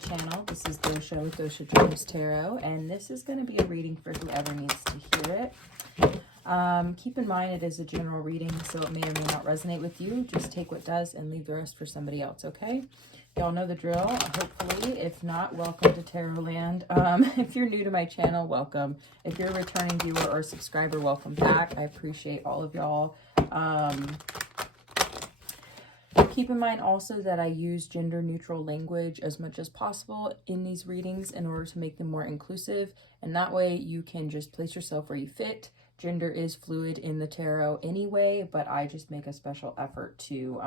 channel. This is Dosha with DoshaDreamsTarot, and this is going to be a reading for whoever needs to hear it. Keep in mind it is a general reading, so it may or may not resonate with you. Just take what does and leave the rest for somebody else, okay? Y'all know the drill, hopefully. If not, welcome to Tarot Land. If you're new to my channel, welcome. If you're a returning viewer or subscriber, welcome back. I appreciate all of y'all. Keep in mind also that I use gender neutral language as much as possible in these readings in order to make them more inclusive, and that way you can just place yourself where you fit. Gender is fluid in the tarot anyway, but I just make a special effort to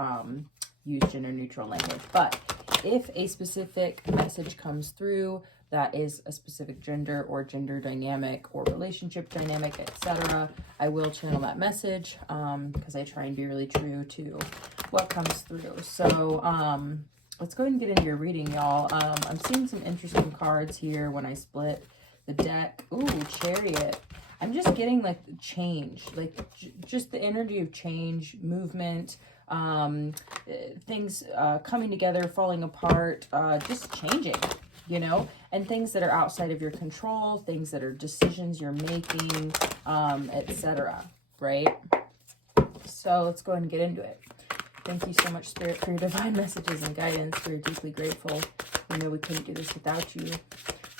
use gender neutral language. But if a specific message comes through that is a specific gender or gender dynamic or relationship dynamic, etc., I will channel that message because I try and be really true to what comes through. So let's go ahead and get into your reading, y'all. I'm seeing some interesting cards here when I split the deck. Ooh, Chariot. I'm just getting like change, like just the energy of change, movement, things coming together, falling apart, just changing, you know, and things that are outside of your control, things that are decisions you're making, etc. Right? So let's go ahead and get into it. Thank you so much, Spirit, for your divine messages and guidance. We're deeply grateful. We know we couldn't do this without you.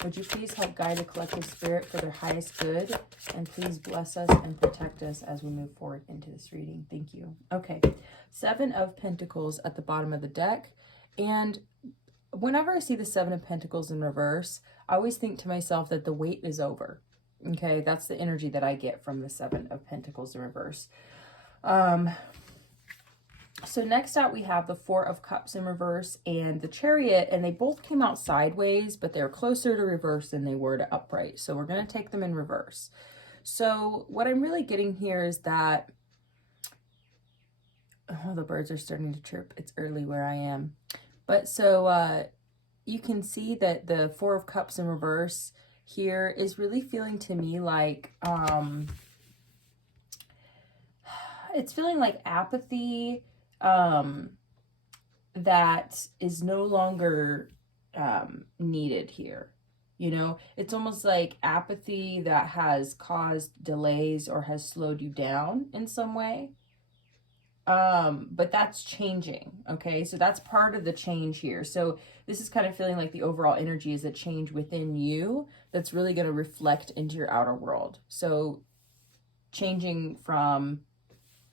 Would you please help guide the collective spirit for their highest good? And please bless us and protect us as we move forward into this reading. Thank you. Okay, 7 of Pentacles at the bottom of the deck. And whenever I see the 7 of Pentacles in reverse, I always think to myself that the wait is over. Okay, that's the energy that I get from the 7 of Pentacles in reverse. So next out we have the 4 of Cups in reverse and the Chariot, and they both came out sideways, but they're closer to reverse than they were to upright. So we're going to take them in reverse. So what I'm really getting here is that, oh, the birds are starting to chirp. It's early where I am. But so you can see that the 4 of Cups in reverse here is really feeling to me like, it's feeling like apathy, that is no longer needed here. You know, it's almost like apathy that has caused delays or has slowed you down in some way. But that's changing. Okay, so that's part of the change here. So this is kind of feeling like the overall energy is a change within you that's really going to reflect into your outer world. So changing from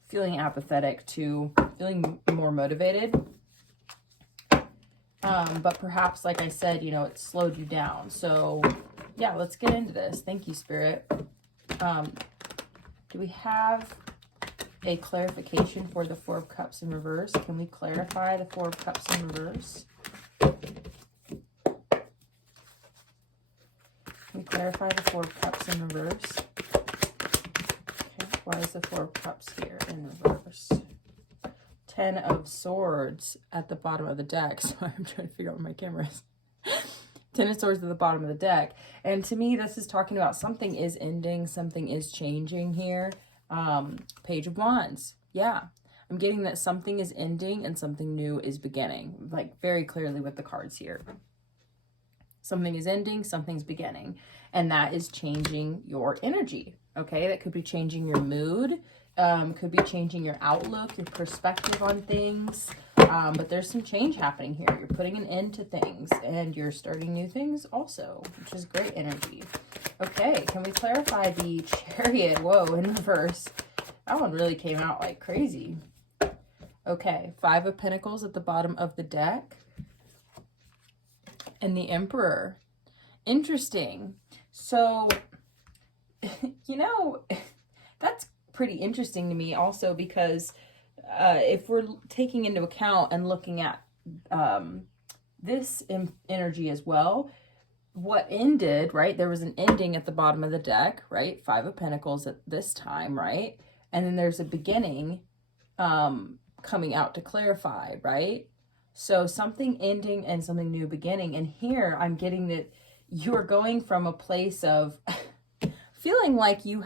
feeling apathetic to feeling more motivated. But perhaps, like I said, you know, it slowed you down. So yeah, let's get into this. Thank you, Spirit. Do we have a clarification for the 4 of Cups in reverse? Can we clarify the 4 of Cups in reverse? Can we clarify the 4 of Cups in reverse? Why is the 4 of Cups here in reverse? 10 of Swords at the bottom of the deck. So I'm trying to figure out where my camera is. 10 of Swords at the bottom of the deck. And to me, this is talking about something is ending, something is changing here. Page of Wands. Yeah. I'm getting that something is ending and something new is beginning. Like very clearly with the cards here. Something is ending, something's beginning. And that is changing your energy. Okay, that could be changing your mood, could be changing your outlook, your perspective on things, but there's some change happening here. You're putting an end to things, and you're starting new things also, which is great energy. Okay, can we clarify the Chariot? Whoa, in reverse. That one really came out like crazy. Okay, 5 of Pentacles at the bottom of the deck, and the Emperor. Interesting. So you know, that's pretty interesting to me also because if we're taking into account and looking at this energy as well, what ended, right? There was an ending at the bottom of the deck, right? 5 of Pentacles at this time, right? And then there's a beginning coming out to clarify, right? So something ending and something new beginning. And here I'm getting that you're going from a place of feeling like you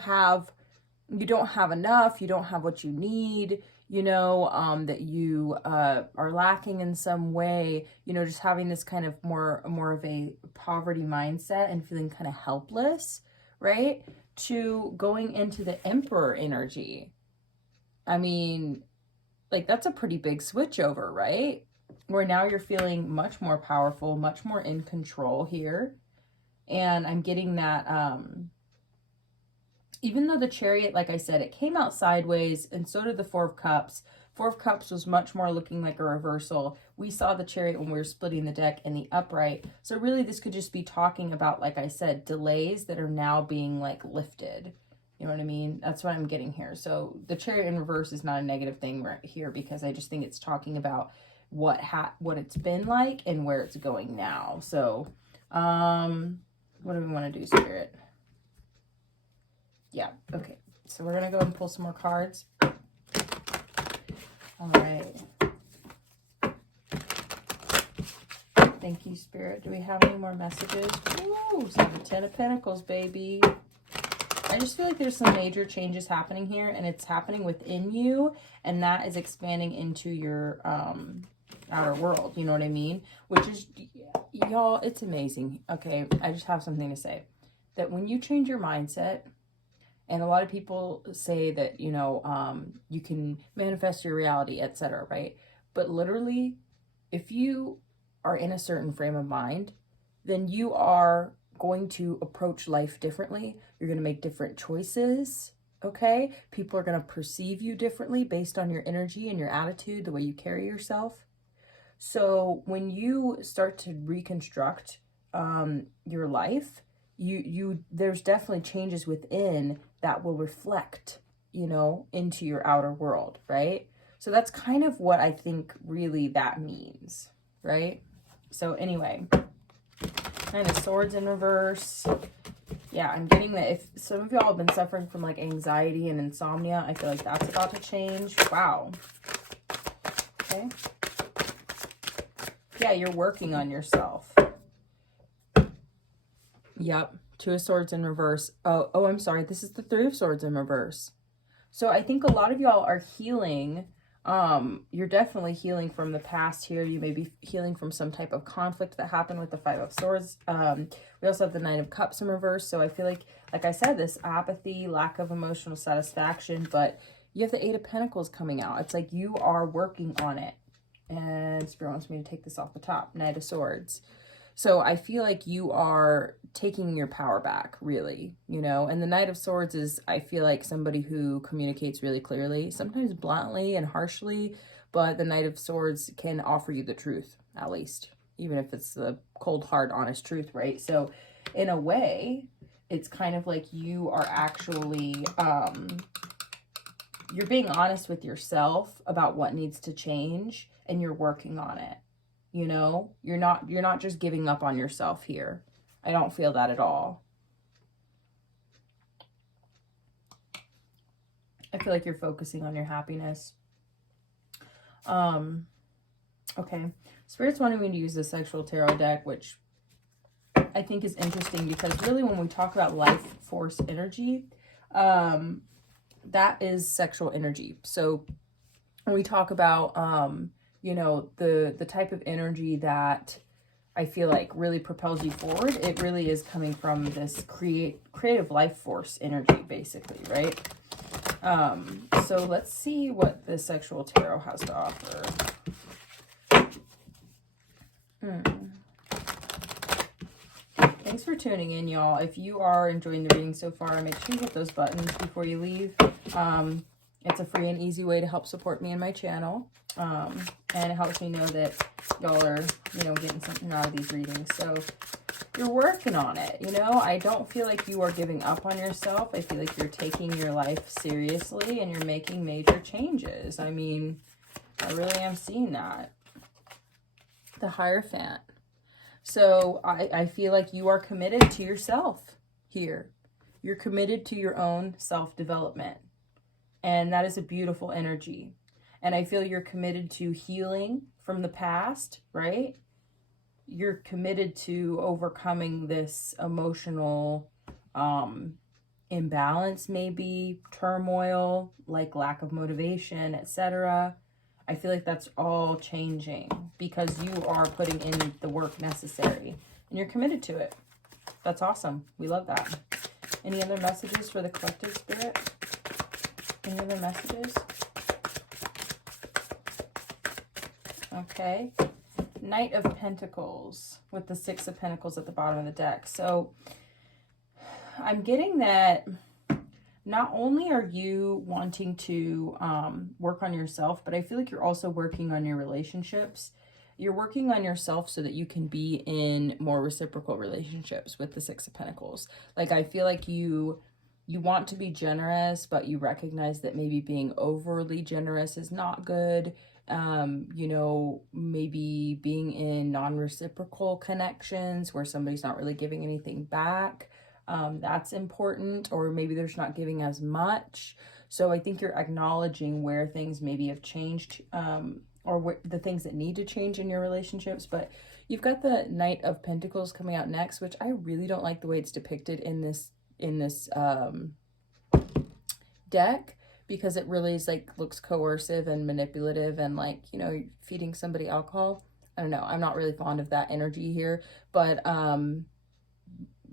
don't have enough, you don't have what you need, you know, that you are lacking in some way, you know, just having this kind of more of a poverty mindset and feeling kind of helpless, right? To going into the Emperor energy. I mean, like, that's a pretty big switch over, right? Where now you're feeling much more powerful, much more in control here. And I'm getting that, even though the Chariot, like I said, it came out sideways, and so did the Four of Cups. Four of Cups was much more looking like a reversal. We saw the Chariot when we were splitting the deck in the upright. So really this could just be talking about, like I said, delays that are now being like lifted. You know what I mean? That's what I'm getting here. So the Chariot in reverse is not a negative thing right here, because I just think it's talking about what it's been like and where it's going now. So what do we want to do, Spirit? Yeah, okay. So we're going to go and pull some more cards. All right. Thank you, Spirit. Do we have any more messages? Ooh, so the Ten of Pentacles, baby. I just feel like there's some major changes happening here, and it's happening within you, and that is expanding into your outer world. You know what I mean? Which is, y'all, it's amazing. Okay, I just have something to say. That when you change your mindset, and a lot of people say that, you know, you can manifest your reality, etc., right? But literally, if you are in a certain frame of mind, then you are going to approach life differently. You're going to make different choices, okay? People are going to perceive you differently based on your energy and your attitude, the way you carry yourself. So when you start to reconstruct your life, there's definitely changes within that will reflect, you know, into your outer world, right? So that's kind of what I think really that means, right? So anyway, Nine of Swords in reverse. Yeah, I'm getting that if some of y'all have been suffering from like anxiety and insomnia, I feel like that's about to change. Wow. Okay. Yeah, you're working on yourself. Yep. Two of Swords in reverse. Oh, I'm sorry. This is the Three of Swords in reverse. So I think a lot of y'all are healing. You're definitely healing from the past here. You may be healing from some type of conflict that happened with the Five of Swords. We also have the Nine of Cups in reverse. So I feel like I said, this apathy, lack of emotional satisfaction, but you have the Eight of Pentacles coming out. It's like you are working on it. And Spirit wants me to take this off the top. Knight of Swords. So I feel like you are taking your power back, really, you know, and the Knight of Swords is, I feel like somebody who communicates really clearly, sometimes bluntly and harshly, but the Knight of Swords can offer you the truth, at least, even if it's the cold, hard, honest truth, right? So in a way, it's kind of like you are actually, you're being honest with yourself about what needs to change, and you're working on it. You know, you're not just giving up on yourself here. I don't feel that at all. I feel like you're focusing on your happiness. Okay. Spirit's wanting me to use the Sexual Tarot deck, which I think is interesting because really when we talk about life force energy, that is sexual energy. So when we talk about, you know, the type of energy that I feel like really propels you forward, it really is coming from this creative life force energy, basically, right? So let's see what the Sexual Tarot has to offer. Thanks for tuning in, y'all. If you are enjoying the reading so far, make sure you hit those buttons before you leave. It's a free and easy way to help support me and my channel. And it helps me know that y'all are, you know, getting something out of these readings. So you're working on it, you know? I don't feel like you are giving up on yourself. I feel like you're taking your life seriously and you're making major changes. I mean, I really am seeing that. The Hierophant. So I feel like you are committed to yourself here. You're committed to your own self-development. And that is a beautiful energy. And I feel you're committed to healing from the past, right? You're committed to overcoming this emotional imbalance, maybe turmoil, like lack of motivation, etc. I feel like that's all changing because you are putting in the work necessary and you're committed to it. That's awesome. We love that. Any other messages for the collective, Spirit? Any other messages? Okay. Knight of Pentacles with the Six of Pentacles at the bottom of the deck. So I'm getting that not only are you wanting to work on yourself, but I feel like you're also working on your relationships. You're working on yourself so that you can be in more reciprocal relationships with the Six of Pentacles. Like, I feel like you want to be generous, but you recognize that maybe being overly generous is not good. You know, maybe being in non-reciprocal connections where somebody's not really giving anything back. That's important, or maybe they're just not giving as much. So I think you're acknowledging where things maybe have changed, or the things that need to change in your relationships. But you've got the Knight of Pentacles coming out next, which I really don't like the way it's depicted in this deck, because it really is like looks coercive and manipulative and like, you know, feeding somebody alcohol. I don't know. I'm not really fond of that energy here, but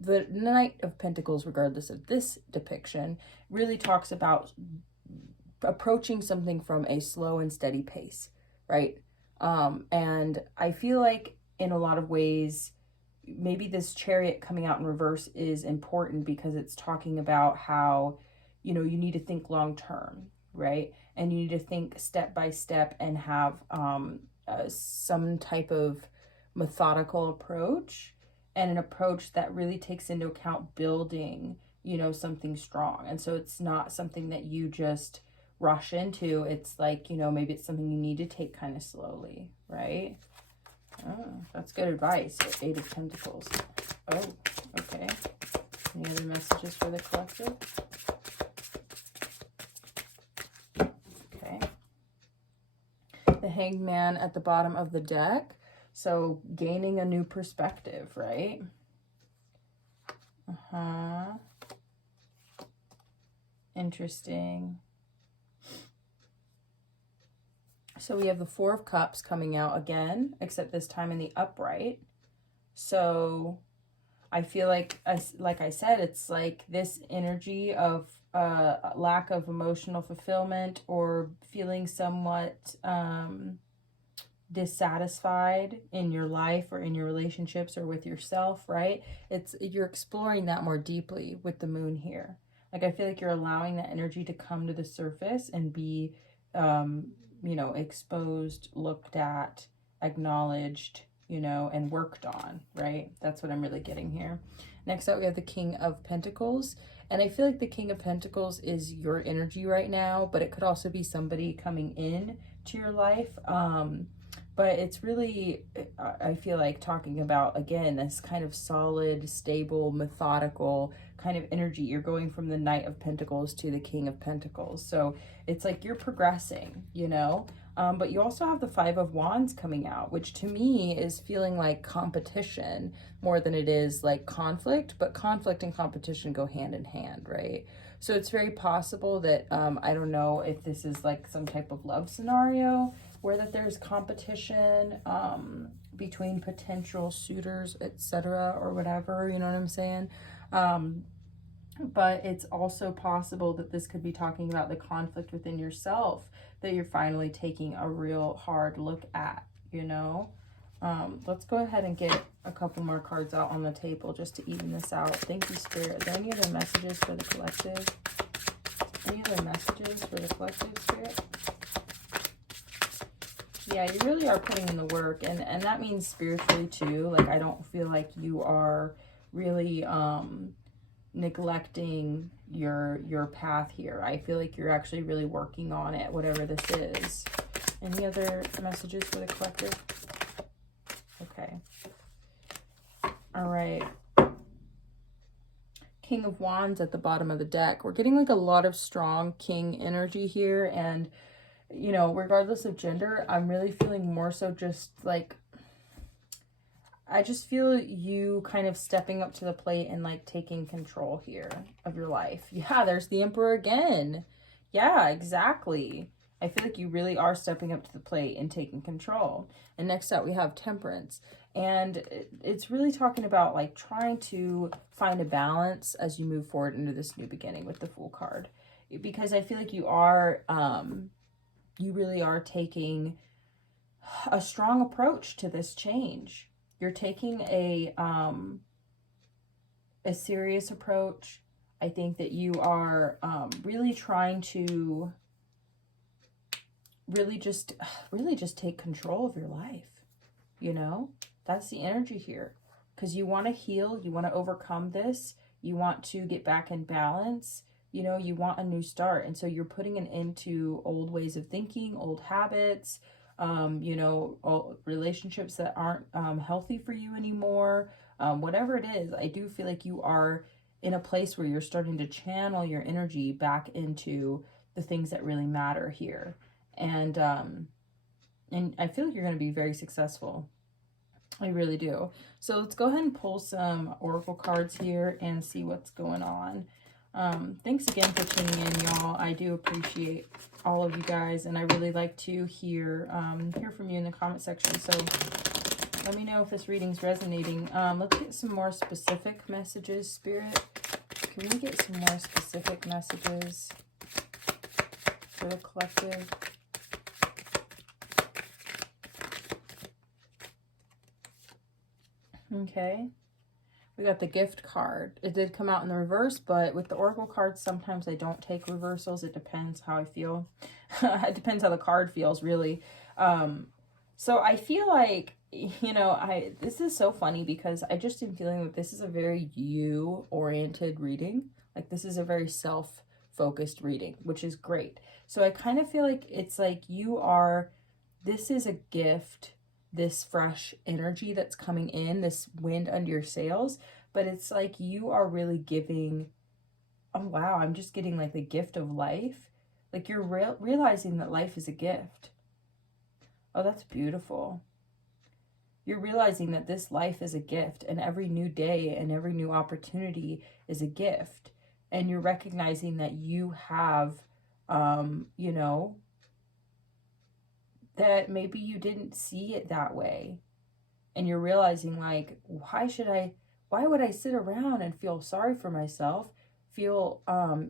the Knight of Pentacles, regardless of this depiction, really talks about approaching something from a slow and steady pace, right? And I feel like in a lot of ways, maybe this Chariot coming out in reverse is important because it's talking about how, you know, you need to think long term, right? And you need to think step by step and have some type of methodical approach, and an approach that really takes into account building, you know, something strong. And so it's not something that you just rush into. It's like, you know, maybe it's something you need to take kind of slowly, right? Oh, that's good advice. Eight of Pentacles. Oh, okay. Any other messages for the collective? Okay. The Hanged Man at the bottom of the deck. So gaining a new perspective, right? Interesting. So we have the Four of Cups coming out again, except this time in the upright. So I feel like I said, it's like this energy of lack of emotional fulfillment, or feeling somewhat dissatisfied in your life or in your relationships or with yourself, right? You're exploring that more deeply with the Moon here. Like, I feel like you're allowing that energy to come to the surface and be you know, exposed, looked at, acknowledged, you know, and worked on, right? That's what I'm really getting here. Next up, we have the King of Pentacles. And I feel like the King of Pentacles is your energy right now, but it could also be somebody coming in to your life. But it's really, I feel like, talking about, again, this kind of solid, stable, methodical kind of energy. You're going from the Knight of Pentacles to the King of Pentacles. So it's like you're progressing, you know? But you also have the Five of Wands coming out, which to me is feeling like competition more than it is like conflict. But conflict and competition go hand in hand, right? So it's very possible that, I don't know if this is like some type of love scenario where that there's competition between potential suitors, etc., or whatever, you know what I'm saying? But it's also possible that this could be talking about the conflict within yourself that you're finally taking a real hard look at, you know? Let's go ahead and get a couple more cards out on the table just to even this out. Thank you, Spirit. Are there any other messages for the collective? Any other messages for the collective, Spirit? Yeah, you really are putting in the work, and that means spiritually too. Like, I don't feel like you are really neglecting your path here. I feel like you're actually really working on it, whatever this is. Any other messages for the collective? Okay. All right. King of Wands at the bottom of the deck. We're getting like a lot of strong king energy here, and you know, regardless of gender, I'm really feeling more so just like, I just feel you kind of stepping up to the plate and like taking control here of your life. Yeah, there's the Emperor again. Yeah, exactly. I feel like you really are stepping up to the plate and taking control. And next up we have Temperance. And it's really talking about like trying to find a balance as you move forward into this new beginning with the Fool card. Because I feel like you are, you really are taking a strong approach to this change. You're taking a serious approach. I think that you are really trying to really just take control of your life. You know, that's the energy here, because you want to heal, you want to overcome this, you want to get back in balance, you know, you want a new start. And so you're putting an end to old ways of thinking, old habits, you know, relationships that aren't healthy for you anymore. Whatever it is, I do feel like you are in a place where you're starting to channel your energy back into the things that really matter here. And I feel like you're going to be very successful. I really do. So let's go ahead and pull some oracle cards here and see what's going on. Thanks again for tuning in, y'all. I do appreciate all of you guys, and I really like to hear from you in the comment section. So let me know if this reading's resonating. Let's get some more specific messages, Spirit. Can we get some more specific messages for the collective? Okay, we got the gift card. It did come out in the reverse, but with the oracle cards, sometimes I don't take reversals. It depends how I feel. It depends how the card feels, really. So I feel like, you know, this is so funny because I just am feeling that this is a very you-oriented reading. Like, this is a very self-focused reading, which is great. So I kind of feel like it's like this is a gift, this fresh energy that's coming in, this wind under your sails, but it's like you are really giving, oh wow, I'm just getting like the gift of life. Like you're realizing that life is a gift. Oh, that's beautiful. You're realizing that this life is a gift, and every new day and every new opportunity is a gift. And you're recognizing that you have, you know, that maybe you didn't see it that way. And you're realizing like, why would I sit around and feel sorry for myself, feel,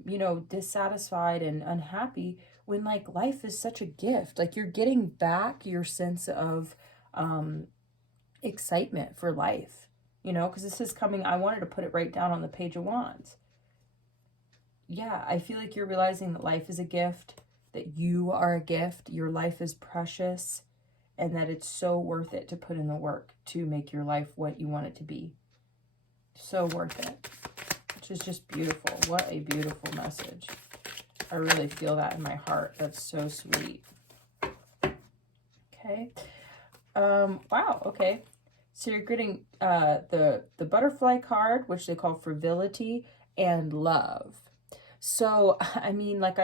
you know, dissatisfied and unhappy when like life is such a gift. Like you're getting back your sense of excitement for life, you know, because this is coming, I wanted to put it right down on the Page of Wands. Yeah, I feel like you're realizing that life is a gift, that you are a gift, your life is precious, and that it's so worth it to put in the work to make your life what you want it to be. So worth it. Which is just beautiful. What a beautiful message. I really feel that in my heart. That's so sweet. Okay. Wow, okay. So you're getting the butterfly card, which they call frivolity and love. So, I mean, like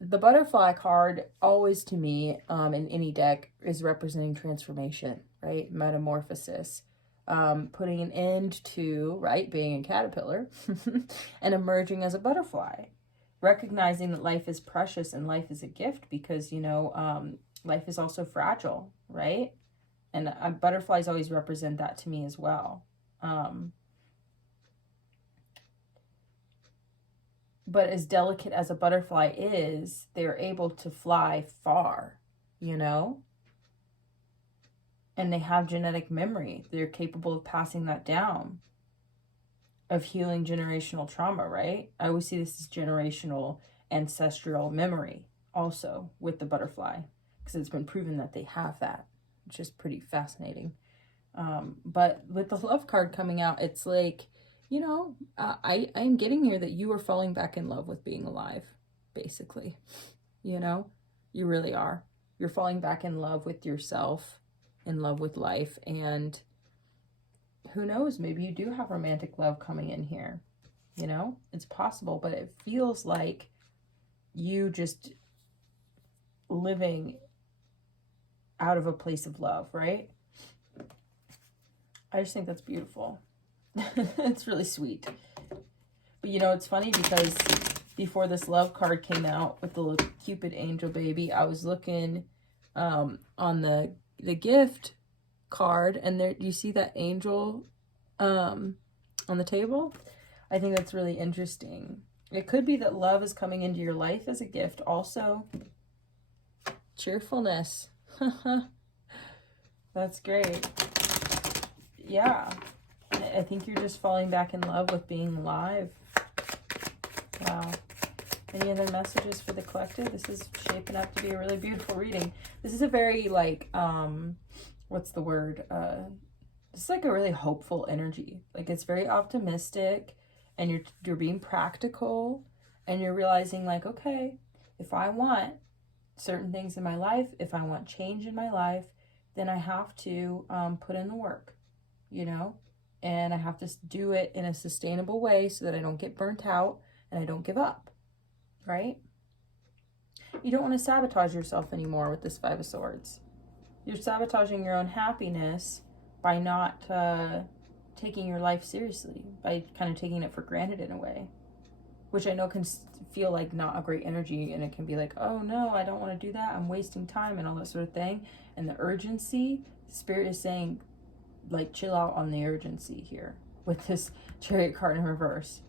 the butterfly card always to me in any deck is representing transformation, right? Metamorphosis, putting an end to, right, being a caterpillar and emerging as a butterfly, recognizing that life is precious and life is a gift because, you know, life is also fragile, right? And butterflies always represent that to me as well. But as delicate as a butterfly is, they're able to fly far, you know? And they have genetic memory. They're capable of passing that down, of healing generational trauma, right? I always see this as generational ancestral memory also with the butterfly, because it's been proven that they have that, which is pretty fascinating. But with the love card coming out, it's like, you know, I am getting here that you are falling back in love with being alive, basically. You know, you really are. You're falling back in love with yourself, in love with life, and who knows, maybe you do have romantic love coming in here. You know, it's possible, but it feels like you just living out of a place of love, right? I just think that's beautiful. It's really sweet. But you know, it's funny because before this love card came out with the little Cupid angel baby, I was looking on the gift card, and there you see that angel on the table. I think that's really interesting. It could be that love is coming into your life as a gift also. Cheerfulness. That's great. Yeah. I think you're just falling back in love with being alive. Wow. Any other messages for the collective? This is shaping up to be a really beautiful reading. This is a very, like, what's the word? It's like a really hopeful energy. Like, it's very optimistic, and you're being practical, and you're realizing, like, okay, if I want certain things in my life, if I want change in my life, then I have to put in the work, you know? And I have to do it in a sustainable way so that I don't get burnt out and I don't give up, right? You don't want to sabotage yourself anymore with this Five of Swords. You're sabotaging your own happiness by not taking your life seriously, by kind of taking it for granted in a way, which I know can feel like not a great energy, and it can be like, oh no, I don't want to do that, I'm wasting time and all that sort of thing. And the urgency, Spirit is saying, like, chill out on the urgency here with this Chariot card in reverse.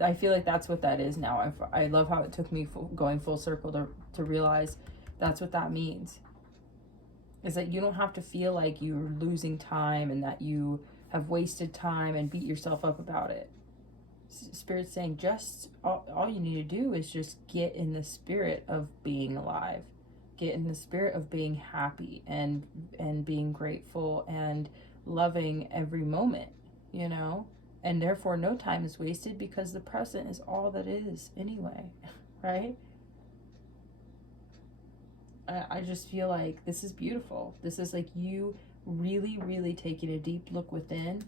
I feel like that's what that is now. I love how it took me going full circle to realize that's what that means. Is that you don't have to feel like you're losing time and that you have wasted time and beat yourself up about it. Spirit's saying just all you need to do is just get in the spirit of being alive. Get in the spirit of being happy and being grateful and loving every moment, you know? And therefore no time is wasted because the present is all that is anyway, right? I just feel like this is beautiful. This is like you really, really taking a deep look within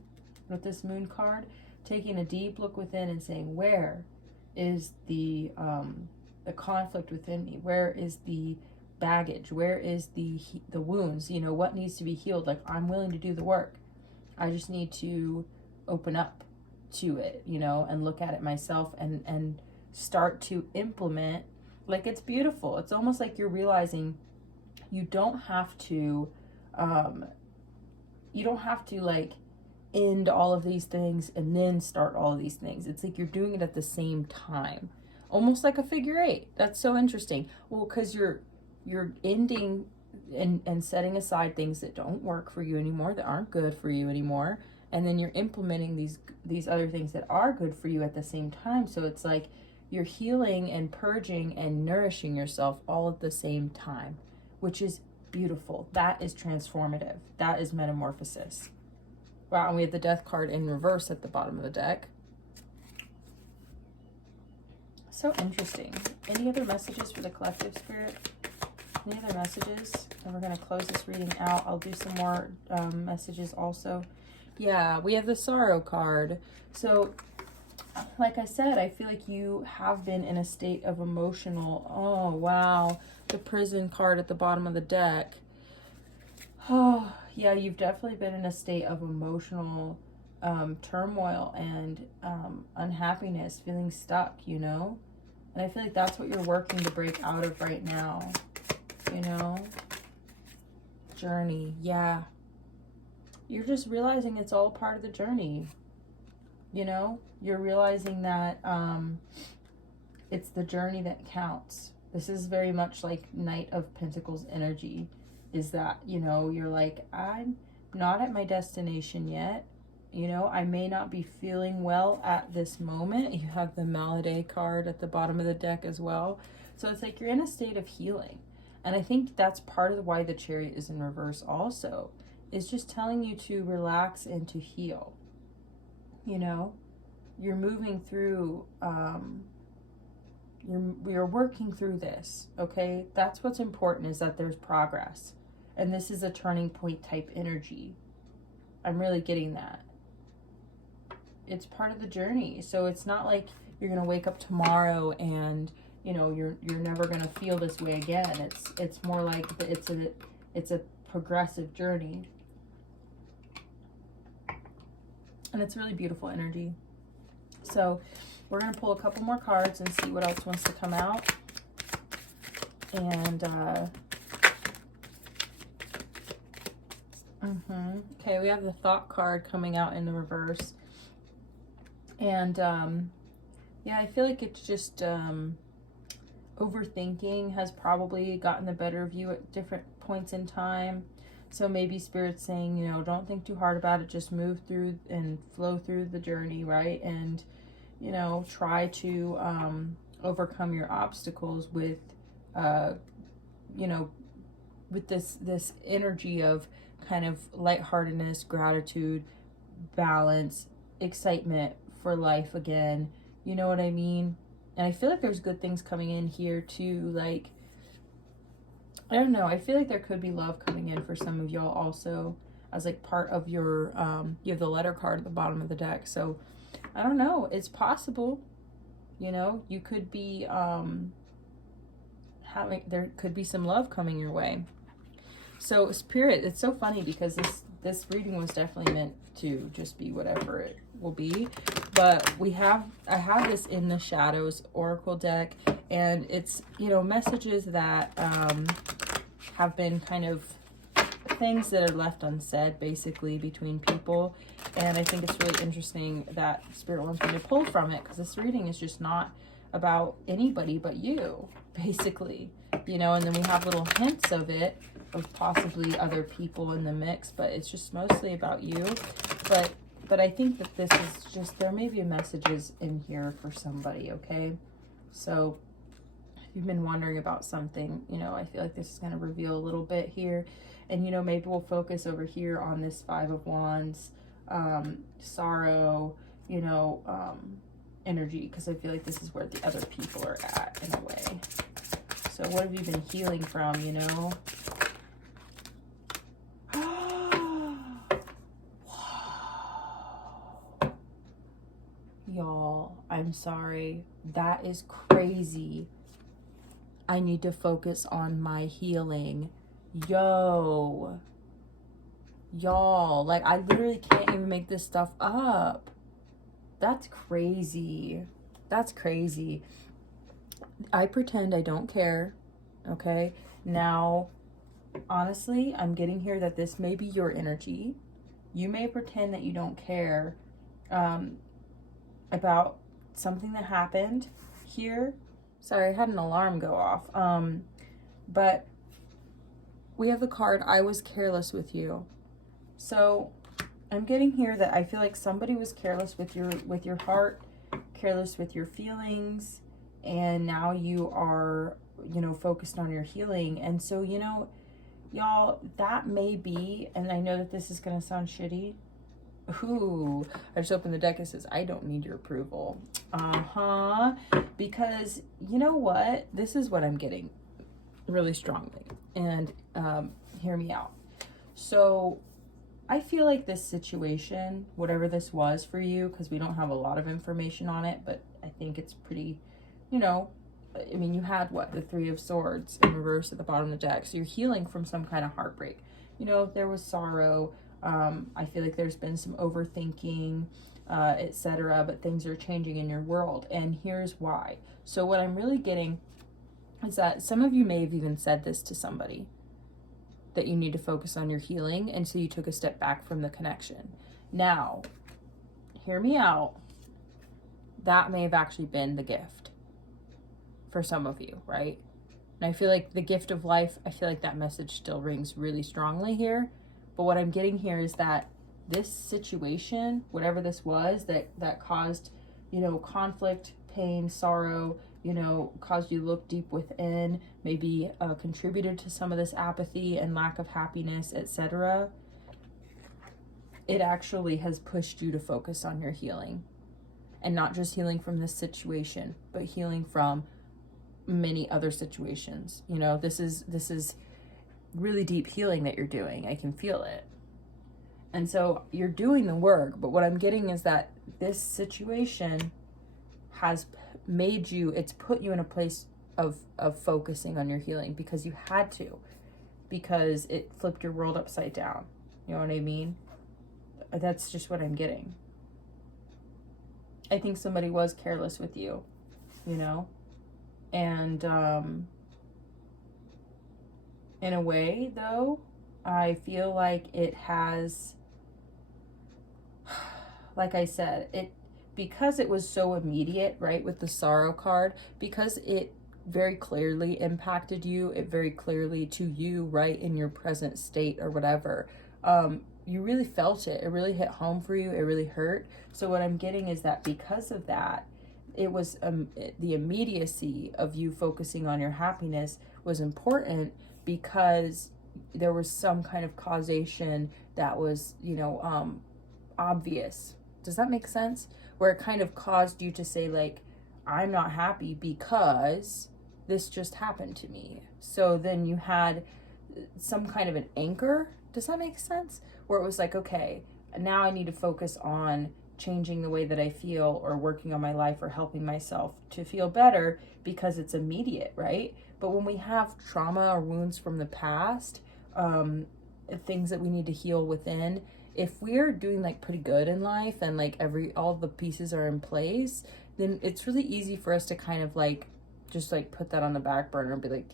with this moon card, taking a deep look within and saying, where is the conflict within me? Where is the baggage? Where is the wounds? You know, what needs to be healed? Like, I'm willing to do the work. I just need to open up to it, you know, and look at it myself and start to implement. Like, it's beautiful. It's almost like you're realizing you don't have to like end all of these things and then start all of these things. It's like you're doing it at the same time, almost like a figure eight. That's so interesting. Well, because you're ending and setting aside things that don't work for you anymore, that aren't good for you anymore, and then you're implementing these other things that are good for you at the same time. So it's like you're healing and purging and nourishing yourself all at the same time, which is beautiful. That is transformative. That is metamorphosis. Wow, and we have the Death card in reverse at the bottom of the deck. So interesting. Any other messages for the collective, Spirit? Any other messages? And we're going to close this reading out. I'll do some more messages also. Yeah, we have the Sorrow card. So, like I said, I feel like you have been in a state of emotional... Oh, wow. The Prison card at the bottom of the deck. Oh, yeah, you've definitely been in a state of emotional turmoil and unhappiness, feeling stuck, you know? And I feel like that's what you're working to break out of right now, you know? Journey, yeah. You're just realizing it's all part of the journey, you know? You're realizing that it's the journey that counts. This is very much like Knight of Pentacles energy. Is that, you know, you're like, I'm not at my destination yet. You know, I may not be feeling well at this moment. You have the Malade card at the bottom of the deck as well. So it's like you're in a state of healing. And I think that's part of why the Chariot is in reverse also. Is just telling you to relax and to heal. You know, you're moving through, you're working through this, okay? That's what's important, is that there's progress. And this is a turning point type energy. I'm really getting that. It's part of the journey. So it's not like you're going to wake up tomorrow and, you know, you're never going to feel this way again. It's more like it's a progressive journey. And it's really beautiful energy. So we're going to pull a couple more cards and see what else wants to come out. And, okay, we have the Thought card coming out in the reverse. And, yeah, I feel like it's just, overthinking has probably gotten the better of you at different points in time. So maybe Spirit's saying, you know, don't think too hard about it. Just move through and flow through the journey, right? And, you know, try to overcome your obstacles with, you know, with this energy of kind of lightheartedness, gratitude, balance, excitement for life again. You know what I mean? And I feel like there's good things coming in here too. Like, I don't know. I feel like there could be love coming in for some of y'all also as like part of your, you have the Letter card at the bottom of the deck. So I don't know. It's possible, you know, you could be, there could be some love coming your way. So Spirit, it's so funny because this reading was definitely meant to just be whatever it will be. But I have this In the Shadows Oracle deck, and it's, you know, messages that have been kind of things that are left unsaid basically between people. And I think it's really interesting that Spirit wants me to pull from it, because this reading is just not about anybody but you, basically, you know. And then we have little hints of it, of possibly other people in the mix, but it's just mostly about you. But I think that this is just, there may be messages in here for somebody, okay? So if you've been wondering about something, you know, I feel like this is going to reveal a little bit here. And, you know, maybe we'll focus over here on this Five of Wands, sorrow, you know, energy, because I feel like this is where the other people are at in a way. So what have you been healing from, you know? Y'all, I'm sorry. That is crazy. I need to focus on my healing. Yo. Y'all, like, I literally can't even make this stuff up. That's crazy. That's crazy. I pretend I don't care, okay? Now, honestly, I'm getting here that this may be your energy. You may pretend that you don't care, about something that happened here. Sorry, I had an alarm go off. But we have the card, I was careless with you. So I'm getting here that I feel like somebody was careless with your heart, careless with your feelings, and now you are, you know, focused on your healing. And so, you know, y'all, that may be, and I know that this is going to sound shitty. Ooh, I just opened the deck. It says, I don't need your approval. Because you know what? This is what I'm getting really strongly. And hear me out. So I feel like this situation, whatever this was for you, because we don't have a lot of information on it, but I think it's pretty, you know, I mean, you had what? The Three of Swords in reverse at the bottom of the deck. So you're healing from some kind of heartbreak. You know, there was sorrow. I feel like there's been some overthinking, etc., but things are changing in your world, and here's why. So what I'm really getting is that some of you may have even said this to somebody, that you need to focus on your healing, and so you took a step back from the connection. Now, hear me out. That may have actually been the gift for some of you, right? And I feel like the gift of life, I feel like that message still rings really strongly here. But what I'm getting here is that this situation, whatever this was, that caused, you know, conflict, pain, sorrow, you know, caused you to look deep within, maybe contributed to some of this apathy and lack of happiness, etc. It actually has pushed you to focus on your healing. And not just healing from this situation, but healing from many other situations. You know, this is really deep healing that you're doing. I can feel it. And so you're doing the work, but what I'm getting is that this situation has made you, it's put you in a place of focusing on your healing, because you had to, because it flipped your world upside down. You know what I mean? That's just what I'm getting. I think somebody was careless with you, you know? And in a way, though, I feel like it has, like I said, because it was so immediate, right, with the Sorrow card, because it very clearly impacted you, it very clearly to you, right, in your present state or whatever, you really felt it. It really hit home for you. It really hurt. So what I'm getting is that because of that, it was the immediacy of you focusing on your happiness was important because there was some kind of causation that was, you know, obvious. Does that make sense? Where it kind of caused you to say, like, I'm not happy because this just happened to me. So then you had some kind of an anchor. Does that make sense? Where it was like, okay, now I need to focus on changing the way that I feel or working on my life or helping myself to feel better because it's immediate, right? But when we have trauma or wounds from the past, things that we need to heal within, if we're doing like pretty good in life and like all the pieces are in place, then it's really easy for us to kind of like just like put that on the back burner and be like,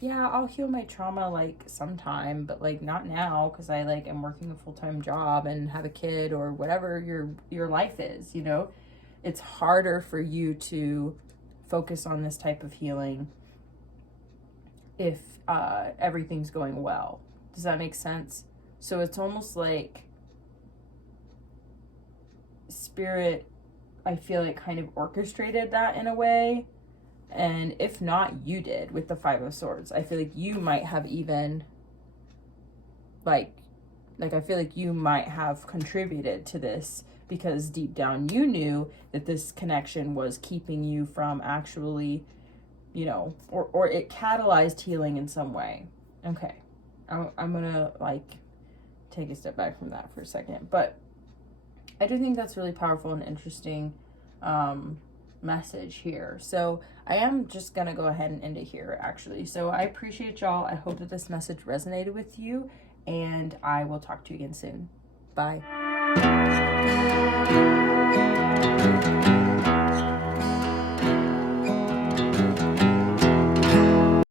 yeah, I'll heal my trauma like sometime, but like not now because I like am working a full-time job and have a kid or whatever your life is, you know. It's harder for you to focus on this type of healing if everything's going well. Does that make sense? So it's almost like Spirit, I feel like, kind of orchestrated that in a way. And if not, you did with the Five of Swords. I feel like you might have even, like I feel like you might have contributed to this because deep down you knew that this connection was keeping you from actually, you know, or it catalyzed healing in some way. Okay. I'm gonna, like, take a step back from that for a second. But I do think that's really powerful and interesting message here. So I am just gonna go ahead and end it here, actually. So I appreciate y'all. I hope that this message resonated with you, and I will talk to you again soon. Bye.